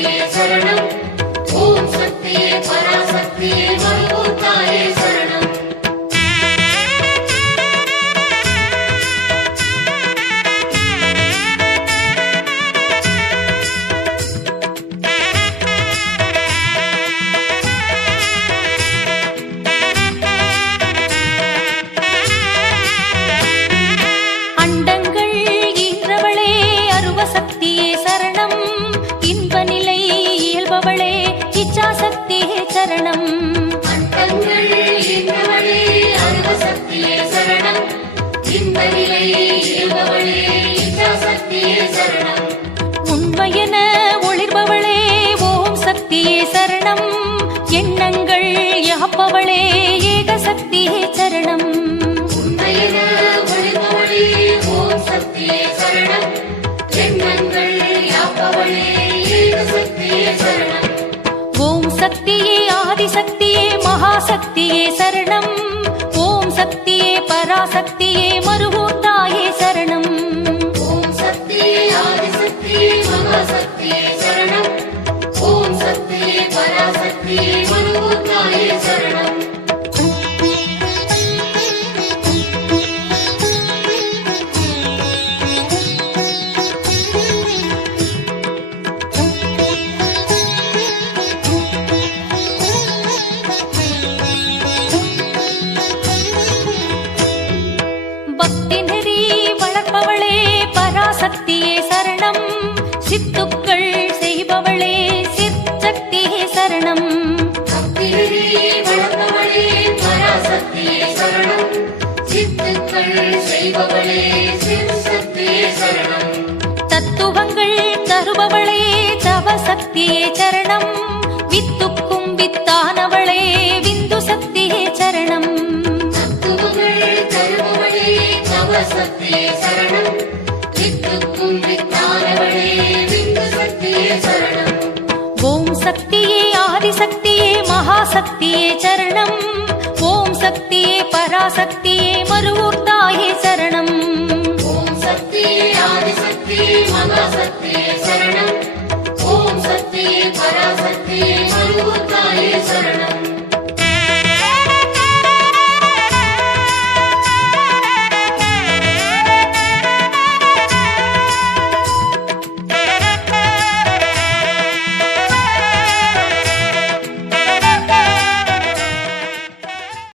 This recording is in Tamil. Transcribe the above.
சக்தியே சரணம். ஓம் சக்தியே பராசக்தியே மருவூர்த்தாயே சரணம். அண்டங்கள் ஈன்றவளே அருவசக்தியே சரணம். இன்ப நிலை இயல்பவளே இச்சாசக்தியே சரணம். அண்டங்கள் ஈன்றவளே அருவசக்தியே சரணம். இன்ப நிலை இயல்பவளே இச்சாசக்தியே சரணம். உண்மையென ஒளிர்பவளே ஓம் சக்தியே சரணம். எண்ணங்கள் யாப்பவளே ஏக சக்தியே சரணம். உண்மையென ஒளிபவளே ஓம் சக்தியே சரணம். எண்ணங்கள் யாப்பவளே ஏக சக்தியே சரணம். ஓம் சக்தியே ஆதிசக்தியே மகாசக்தியே சரணம். ஓம் சக்தியே பராசக்தியே மருவூர்த்தாயே சரணம். ஓம் சக்தியே ஆதிசக்தியே மகாசக்தியே சரணம். ஓம் சக்தியே பராசக்தியே மருவூர்த்தாயே சரணம். பக்தி நெறி வளர்ப்பவளே பராசக்தியே சரணம். சித்துக்கள் செய்பவளே சிற்சக்தியே சரணம். பக்திநெறி வளர்ப்பவளே பராசக்தியே சரணம். சித்துக்கள் செய்பவளே சிற்சக்தியே சரணம். தத்துவங்கள் தருபவளே தவசக்தியே சரணம். வித்துக்கும் வித்தானவளே விந்து சக்தியே சரணம். தத்துவங்கள் தருபவளே தவசக்தியே சரணம். வித்துக்கும் வித்தானவளே விந்து சக்தியே சரணம். ஓம் சக்தியே ஆதிசக்தியே மகாசக்தியே சரணம். ஓம் சக்தியே பராசக்தியே மருவூர்த்தாயே சரணம். ஓம் சக்தியே ஆதிசக்தியே மகாசக்தியே சரணம். ஓம் சக்தியே பராசக்தியே